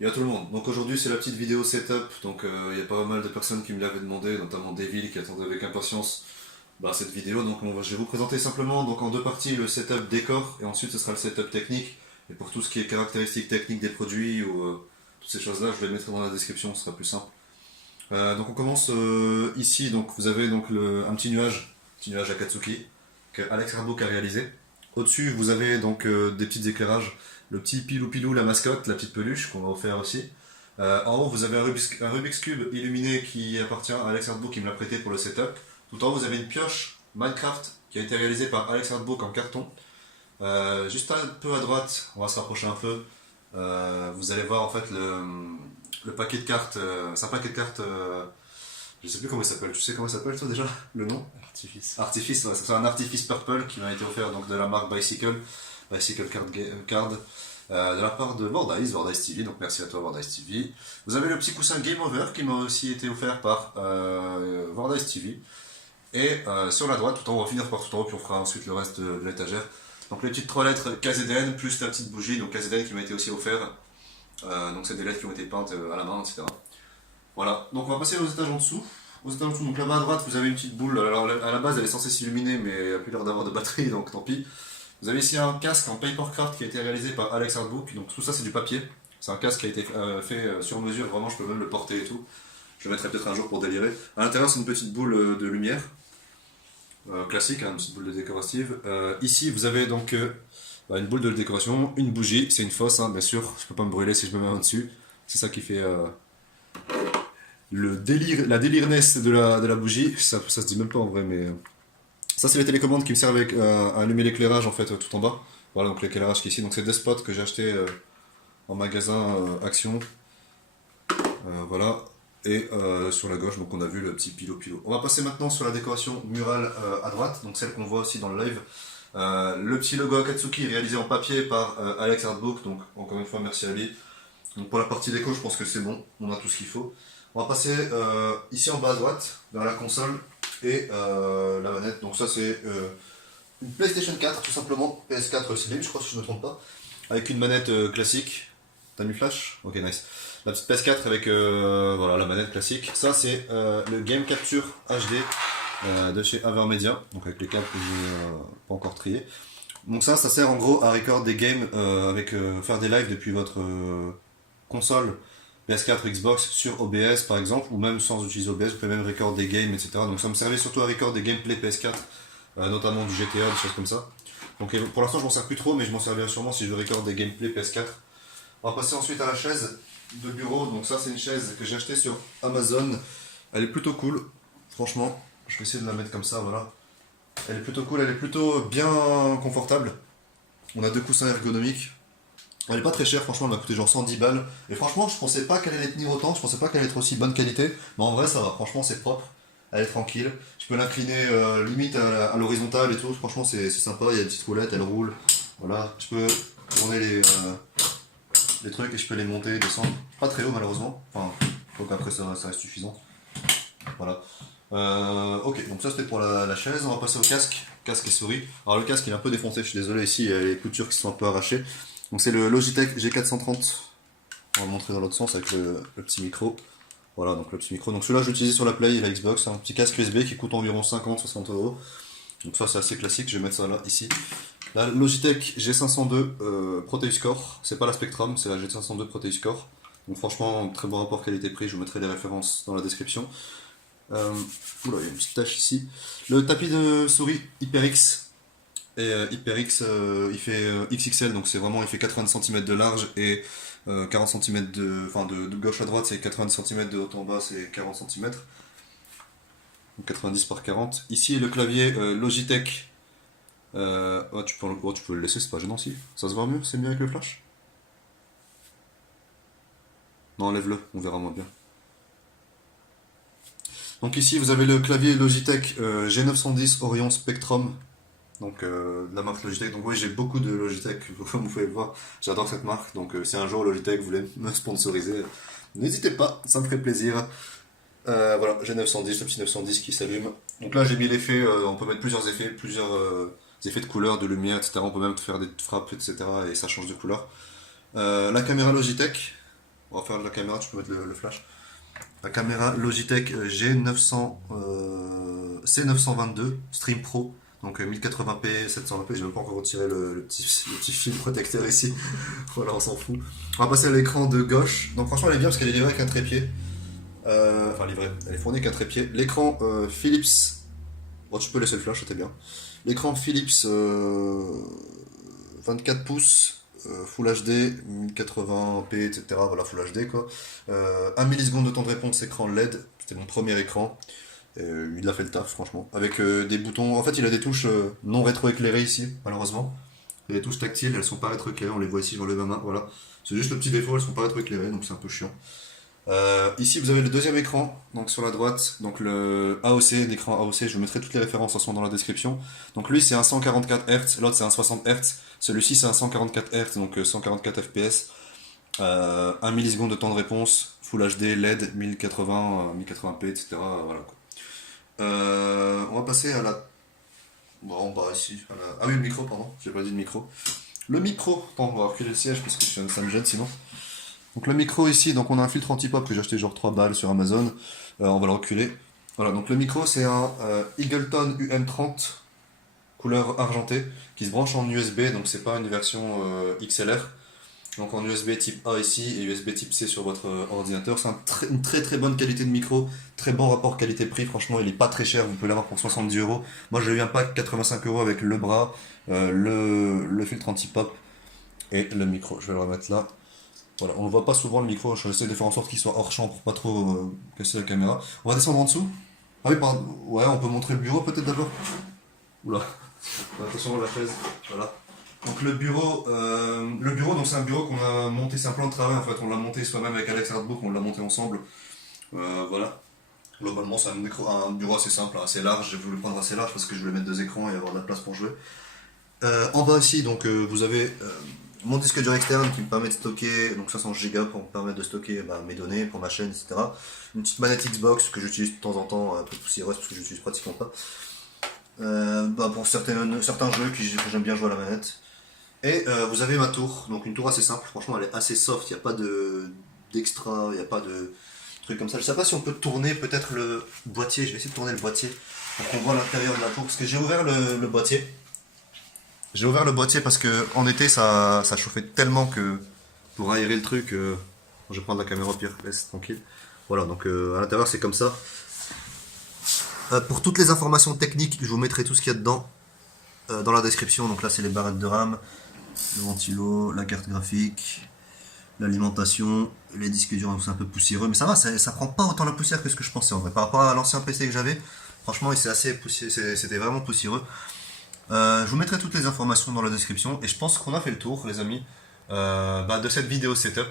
Et à tout le monde. Donc aujourd'hui c'est la petite vidéo setup. Donc il y a pas mal de personnes qui me l'avaient demandé, notamment Devil qui attendait avec impatience cette vidéo. Donc je vais vous présenter simplement donc en deux parties le setup décor et ensuite ce sera le setup technique. Et pour tout ce qui est caractéristiques techniques des produits ou toutes ces choses-là, je les mettrai dans la description, ce sera plus simple. Donc on commence ici. Donc vous avez donc un petit nuage Akatsuki que Alex Hardbook a réalisé. Au-dessus vous avez donc des petits éclairages, le petit Pilou Pilou, la mascotte, la petite peluche qu'on va offrir aussi. En haut vous avez un Rubik's Cube illuminé qui appartient à Alex Hardbook qui me l'a prêté pour le setup. Tout en haut vous avez une pioche Minecraft qui a été réalisée par Alex Hardbook en carton. Juste un peu à droite, on va se rapprocher un peu. Vous allez voir en fait le paquet de cartes. C'est un paquet de cartes. Je sais plus comment il s'appelle. Tu sais comment il s'appelle toi déjà? Le nom? Artifice. Artifice, ouais, c'est un Artifice Purple qui m'a été offert donc de la marque Bicycle Card, de la part de Vordice TV, donc merci à toi Vordice TV. Vous avez le petit coussin Game Over qui m'a aussi été offert par Vordice TV. Et sur la droite, tout en haut, on va finir par tout en haut, puis on fera ensuite le reste de l'étagère. Donc les petites trois lettres KZN plus la petite bougie, donc KZN qui m'a été aussi offert. Donc c'est des lettres qui ont été peintes à la main, etc. Voilà, donc on va passer aux étages en dessous. Aux étages en dessous, donc là-bas à droite, vous avez une petite boule. Alors à la base, elle est censée s'illuminer, mais elle n'a plus l'air d'avoir de batterie, donc tant pis. Vous avez ici un casque en papercraft qui a été réalisé par Alex Hardbook. Donc tout ça, c'est du papier. C'est un casque qui a été fait sur mesure, vraiment, je peux même le porter et tout. Je le mettrai peut-être un jour pour délirer. À l'intérieur, c'est une petite boule de lumière. Classique, hein, une petite boule de décorative. Ici, vous avez donc une boule de décoration, une bougie, c'est une fosse, hein, bien sûr. Je peux pas me brûler si je me mets en dessus. C'est ça qui fait le délire, la délireness de la bougie. Ça se dit même pas en vrai, mais ça, c'est les télécommandes qui me servent à allumer l'éclairage en fait tout en bas. Voilà, donc l'éclairage qui est ici. Donc c'est des spots que j'ai acheté en magasin Action. Voilà. Et sur la gauche, donc on a vu le petit pilo. On va passer maintenant sur la décoration murale à droite, donc celle qu'on voit aussi dans le live. Le petit logo Akatsuki réalisé en papier par Alex Hardbook, donc encore une fois merci à lui. Donc pour la partie déco, je pense que c'est bon, on a tout ce qu'il faut. On va passer ici en bas à droite, vers la console et la manette. Donc ça c'est une PlayStation 4 tout simplement, PS4 Slim je crois si je ne me trompe pas, avec une manette classique. T'as mis flash? Ok, nice. La petite PS4 avec voilà, la manette classique. Ça c'est le Game Capture HD de chez Avermedia, donc avec les câbles que j'ai pas encore triés. Donc ça sert en gros à record des games avec faire des lives depuis votre console PS4 Xbox sur OBS par exemple, ou même sans utiliser OBS, vous pouvez même record des games, etc. Donc ça me servait surtout à record des gameplay PS4, notamment du GTA, des choses comme ça. Donc pour l'instant je m'en sers plus trop, mais je m'en servirai sûrement si je veux record des gameplay PS4. On va passer ensuite à la chaise de bureau. Donc ça c'est une chaise que j'ai achetée sur Amazon. Elle est plutôt cool, franchement. Je vais essayer de la mettre comme ça, voilà. Elle est plutôt cool, elle est plutôt bien confortable. On a deux coussins ergonomiques. Elle est pas très chère, franchement, elle m'a coûté genre 110 balles. Et franchement, je pensais pas qu'elle allait tenir autant, je pensais pas qu'elle allait être aussi bonne qualité. Mais en vrai, ça va, franchement, c'est propre. Elle est tranquille. Je peux l'incliner limite à l'horizontale et tout. Franchement, c'est sympa. Il y a une petite roulette, elle roule. Voilà, je peux tourner les trucs et je peux les monter, descendre. Pas très haut, malheureusement. Enfin, donc après, ça reste suffisant. Voilà. Ok, donc ça c'était pour la chaise. On va passer au casque. Casque et souris. Alors, le casque il est un peu défoncé, je suis désolé. Ici, il y a les coutures qui sont un peu arrachées. Donc c'est le Logitech G430. On va le montrer dans l'autre sens avec le petit micro. Voilà, donc le petit micro. Donc celui-là, je l'ai utilisé sur la Play et la Xbox. Un petit casque USB qui coûte environ 50-60 euros. Donc ça, c'est assez classique. Je vais mettre ça là, ici. La Logitech G502 Proteus Core. C'est pas la Spectrum, c'est la G502 Proteus Core. Donc franchement, très bon rapport qualité-prix. Je vous mettrai les références dans la description. Oula, il y a une petite tache ici. Le tapis de souris HyperX. Et HyperX, il fait XXL, donc c'est vraiment, il fait 80 cm de large et 40 cm enfin de gauche à droite, c'est 90 cm, de haut en bas, c'est 40 cm. Donc 90 par 40. Ici, le clavier Logitech. Tu peux le laisser, c'est pas gênant si. Ça se voit mieux? C'est mieux avec le flash? Non, enlève-le, on verra moins bien. Donc ici, vous avez le clavier Logitech G910 Orion Spectrum. Donc de la marque Logitech. Donc oui, j'ai beaucoup de Logitech, comme vous pouvez le voir. J'adore cette marque. Donc si un jour Logitech voulait me sponsoriser, n'hésitez pas, ça me ferait plaisir. Voilà, j'ai 910, le petit 910 qui s'allume. Donc là j'ai mis l'effet, on peut mettre plusieurs effets, plusieurs effets de couleur, de lumière, etc. On peut même faire des frappes, etc. Et ça change de couleur. La caméra Logitech. On va faire de la caméra, tu peux mettre le flash. La caméra Logitech G900, C922 Stream Pro, donc 1080p, 720p, j'ai même pas encore retiré le petit fil protecteur ici, voilà on s'en fout. On va passer à l'écran de gauche, donc franchement elle est bien parce qu'elle est livrée avec un trépied, enfin livrée, elle est fournie avec un trépied. L'écran Philips, bon tu peux laisser le flash, c'était bien. L'écran Philips 24 pouces, Full HD, 1080p, etc. Voilà, Full HD quoi. 1 milliseconde de temps de réponse, écran LED, c'était mon premier écran. Il a fait le taf, franchement. Avec des boutons. En fait, il a des touches non rétroéclairées ici, malheureusement. Et les touches tactiles, elles sont pas rétroéclairées, on les voit ici, je relève ma main, voilà. C'est juste le petit défaut, elles sont pas rétroéclairées, donc c'est un peu chiant. Ici, vous avez le deuxième écran, donc sur la droite, donc le AOC, l'écran AOC, je vous mettrai toutes les références en ce moment dans la description. Donc lui, c'est un 144 Hz, l'autre c'est un 60 Hz, celui-ci c'est un 144 Hz, donc 144 FPS, 1 milliseconde de temps de réponse, Full HD, LED, 1080, 1080p, etc. Voilà, quoi. On va passer à la... Bon, bah ici, ah oui, le micro, pardon, j'ai pas dit le micro. Le micro, attends, on va reculer le siège parce que ça me gêne sinon. Donc le micro ici, donc on a un filtre anti-pop que j'ai acheté genre 3 balles sur Amazon. On va le reculer. Voilà, donc le micro c'est un Eagleton UM30 couleur argentée qui se branche en USB, donc c'est pas une version XLR. Donc en USB type A ici et USB type C sur votre ordinateur. C'est une très très bonne qualité de micro, très bon rapport qualité-prix. Franchement, il est pas très cher, vous pouvez l'avoir pour 70€. Moi j'ai eu un pack 85€ avec le bras, le filtre anti-pop et le micro. Je vais le remettre là. Voilà, on ne voit pas souvent le micro, j'essaie de faire en sorte qu'il soit hors champ pour pas trop casser la caméra. On va descendre en dessous. Ah oui, pardon. Ouais, on peut montrer le bureau peut-être d'abord. Oula. Attention la chaise. Voilà. Donc le bureau donc c'est un bureau qu'on a monté, c'est un plan de travail en fait, on l'a monté soi-même avec Alex Hardbook, on l'a monté ensemble. Voilà. Globalement c'est un bureau assez simple, assez large, j'ai voulu prendre assez large parce que je voulais mettre 2 écrans et avoir de la place pour jouer. En bas ici, donc vous avez mon disque dur externe qui me permet de stocker donc 500 Go pour me permettre de stocker mes données pour ma chaîne, etc. Une petite manette Xbox que j'utilise de temps en temps, un peu poussiéreuse parce que je l'utilise pratiquement pas. Pour certains jeux que j'aime bien jouer à la manette. Et vous avez ma tour, donc une tour assez simple, franchement elle est assez soft, il n'y a pas d'extra, il n'y a pas de truc comme ça. Je sais pas si on peut tourner peut-être le boîtier, je vais essayer de tourner le boîtier pour qu'on voit l'intérieur de la tour, parce que j'ai ouvert le boîtier. J'ai ouvert le boîtier parce que en été ça chauffait tellement que pour aérer le truc, je vais prendre la caméra au pire, laisse tranquille. Voilà, donc à l'intérieur c'est comme ça. Pour toutes les informations techniques, je vous mettrai tout ce qu'il y a dedans dans la description. Donc là c'est les barrettes de RAM, le ventilo, la carte graphique, l'alimentation, les disques durs, c'est un peu poussiéreux, mais ça va, ça prend pas autant la poussière que ce que je pensais en vrai. Par rapport à l'ancien PC que j'avais, franchement c'est assez poussiéreux, c'était vraiment poussiéreux. Je vous mettrai toutes les informations dans la description et je pense qu'on a fait le tour les amis de cette vidéo setup.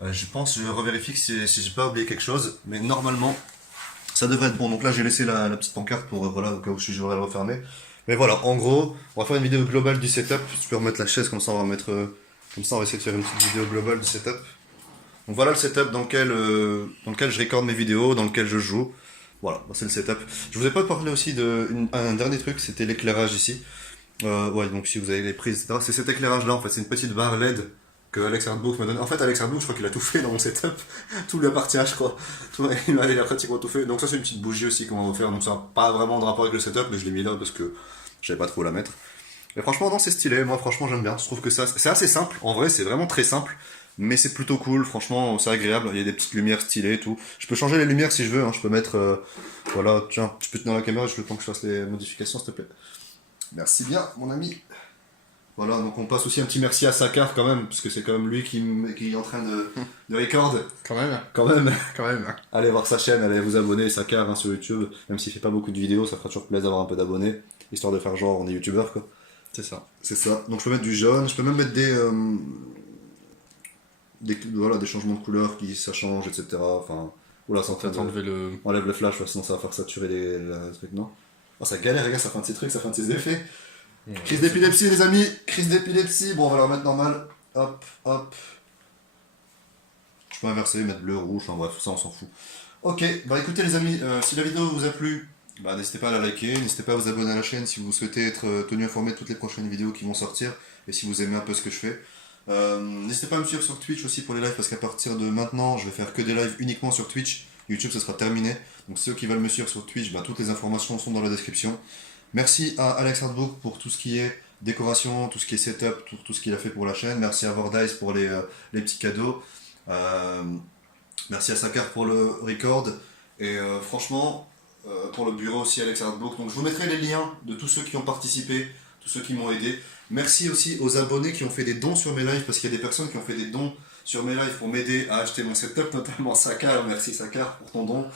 Je revérifie si j'ai pas oublié quelque chose, mais normalement ça devrait être bon. Donc là j'ai laissé la petite pancarte pour voilà au cas où je vais le refermer. Mais voilà, en gros, on va faire une vidéo globale du setup. Tu peux remettre la chaise comme ça, on va mettre comme ça on va essayer de faire une petite vidéo globale du setup. Donc voilà le setup dans lequel je recorde mes vidéos, dans lequel je joue. Voilà, c'est le setup. Je vous ai pas parlé aussi d'un dernier truc, c'était l'éclairage ici. Ouais, donc si vous avez les prises, etc. C'est cet éclairage là en fait, c'est une petite barre LED que Alex Hardbook m'a donné. En fait, Alex Hardbook, je crois qu'il a tout fait dans mon setup. Tout lui appartient, je crois. Il a pratiquement tout fait. Donc ça, c'est une petite bougie aussi qu'on va faire. Donc ça n'a pas vraiment de rapport avec le setup, mais je l'ai mis là parce que je savais pas trop où la mettre. Et franchement, non, c'est stylé. Moi, franchement, j'aime bien. Je trouve que c'est assez simple. En vrai, c'est vraiment très simple. Mais c'est plutôt cool, franchement, c'est agréable. Il y a des petites lumières stylées et tout. Je peux changer les lumières si je veux. Hein. Je peux mettre. Voilà, tiens, tu peux tenir la caméra, je le temps que je fasse les modifications, s'il te plaît. Merci bien, mon ami. Voilà, donc on passe aussi un petit merci à Sakar quand même, parce que c'est quand même lui qui est en train de record. Quand même. Quand même. Quand même. Allez voir sa chaîne, allez vous abonner, Sakar, hein, sur YouTube. Même s'il fait pas beaucoup de vidéos, ça fera toujours plaisir d'avoir un peu d'abonnés, histoire de faire genre on est youtubeur quoi. C'est ça. C'est ça. Donc je peux mettre du jaune, je peux même mettre des changements de couleur qui ça change, etc. Enfin, oula, ça en train enlever le. Enlève le flash, ouais, sinon ça va faire saturer le truc, non? Oh, ça galère, regarde, ça fait un petit truc, ça fait un petit effet. Crise d'épilepsie, les amis, crise d'épilepsie. Bon, on va la remettre normale. Hop, hop. Je peux inverser, mettre bleu, rouge, enfin bref, ça on s'en fout. Ok, bah écoutez les amis, si la vidéo vous a plu, n'hésitez pas à la liker, n'hésitez pas à vous abonner à la chaîne si vous souhaitez être tenu informé de toutes les prochaines vidéos qui vont sortir et si vous aimez un peu ce que je fais. N'hésitez pas à me suivre sur Twitch aussi pour les lives parce qu'à partir de maintenant, je vais faire que des lives uniquement sur Twitch. YouTube, ça sera terminé. Donc ceux qui veulent me suivre sur Twitch, bah, toutes les informations sont dans la description. Merci à Alex Artbook pour tout ce qui est décoration, tout ce qui est setup, tout ce qu'il a fait pour la chaîne. Merci à Vordice pour les petits cadeaux. Merci à Sakar pour le record. Et franchement, pour le bureau aussi, Alex Artbook. Donc je vous mettrai les liens de tous ceux qui ont participé, tous ceux qui m'ont aidé. Merci aussi aux abonnés qui ont fait des dons sur mes lives, parce qu'il y a des personnes qui ont fait des dons sur mes lives pour m'aider à acheter mon setup, notamment Sakar. Merci Sakar pour ton don.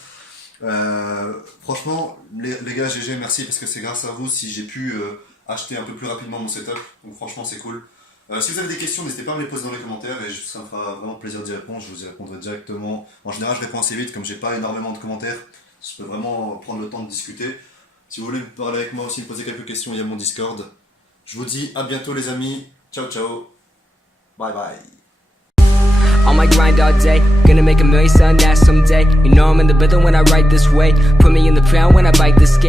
Franchement, les gars, GG, merci, parce que c'est grâce à vous si j'ai pu acheter un peu plus rapidement mon setup. Donc franchement, c'est cool. Si vous avez des questions, n'hésitez pas à me les poser dans les commentaires et ça me fera vraiment plaisir d'y répondre. Je vous y répondrai directement. En général, je réponds assez vite, comme j'ai pas énormément de commentaires. Je peux vraiment prendre le temps de discuter. Si vous voulez me parler avec moi aussi, me poser quelques questions, il y a mon Discord. Je vous dis à bientôt les amis. Ciao ciao. Bye bye. On my grind all day, gonna make $1 million, son, that someday. You know I'm in the rhythm when I write this way. Put me in the ground when I bite this game.